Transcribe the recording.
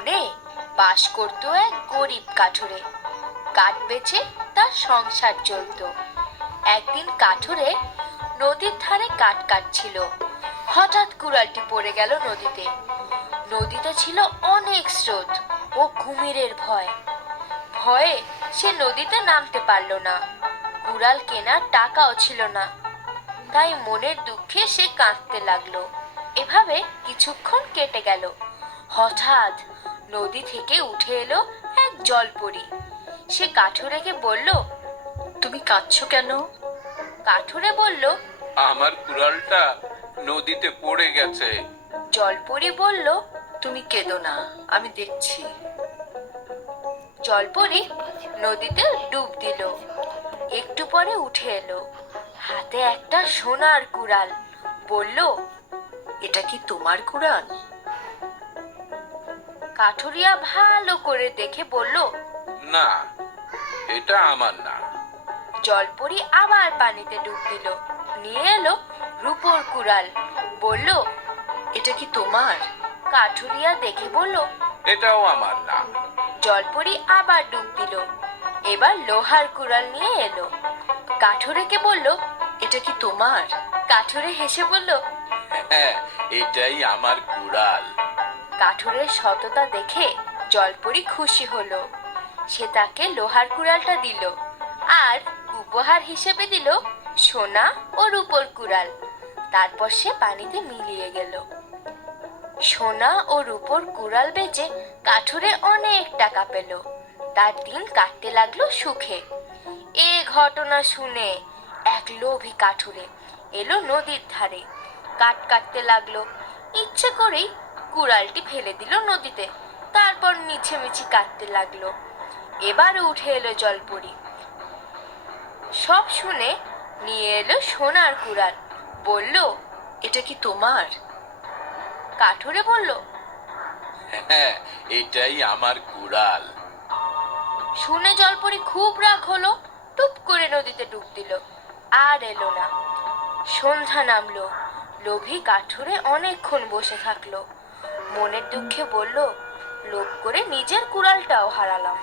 বনে বাস করত এক গরিব কাঠুরে। কাঠ বেচে তার সংসার চলতো। একদিন কাঠুরে নদীর ধারে কাঠ কাটছিল। হঠাৎ কুড়ালটি পড়ে গেল নদীতে। নদীতে ছিল অনেক স্রোত ও কুমিরের ভয়। ভয়ে সে নদীতে নামতে পারল না। কুড়াল কেনার টাকাও ছিল না, তাই মনের দুঃখে সে কাঁদতে লাগলো। এভাবে কিছুক্ষণ কেটে গেল। হঠাৎ নদী থেকে উঠে এলো এক জলপরী। সে কাঠুরেকে বলল, তুমি কাঁদছো কেন? কাঠুরে বলল, আমার কুড়ালটা নদীতে পড়ে গেছে। জলপরী বলল, তুমি কেঁদো না, আমি দেখছি। জলপরী নদীতে ডুব দিল। একটু পরে উঠে এলো, হাতে একটা সোনার কুড়াল। বলল, এটা কি তোমার কুড়াল? কাঠুরিয়া ভালো করে দেখে বলল, না, এটা আমার না। জলপরী আবার পানিতে ডুব দিল, নিয়ে এলো রূপোর কুড়াল। বলল, এটা কি তোমার? কাঠুরিয়া দেখে বলল, এটাও আমার না। জলপরী আবার ডুব দিল। এবার লোহার কুড়াল নিয়ে এলো। কাঠুরেকে বলল, এটা কি তোমার? কাঠুরে হেসে বলল, হ্যাঁ, এটাই আমার কুড়াল। কাঠুরের সততা দেখে জলপরী খুশি হলো। সে তাকে লোহার কুড়ালটা দিল আর উপহার হিসেবে দিল সোনা ও রূপোর কুড়াল। তারপর সে পানিতে মিলিয়ে গেল। সোনা ও রূপোর কুড়াল বেচে কাঠুরে অনেক টাকা পেল। তার দিন কাটতে লাগলো সুখে। এ ঘটনা শুনে এক লোভী কাঠুরে এলো নদীর ধারে। কাঠ কাটতে লাগলো। ইচ্ছে করেই কুড়ালটি ফেলে দিল নদীতে। তারপর মিছিমিছি কাটতে লাগলো। এবার উঠে এলো জলপরী। সব শুনে নিয়ে এলো সোনার কুড়াল। বলল, এটা কি তোমার? কাঠুরে বলল, হ্যাঁ, এটাই আমার কুড়াল। শুনে জলপরী খুব রাগ হলো। টুপ করে নদীতে ডুব দিল, আর এলো না। সন্ধ্যা নামলো। লোভী কাঠুরে অনেকক্ষণ বসে থাকলো। মনের দুঃখে বলল, লোভ করে নিজের কুড়ালটাও হারালাম।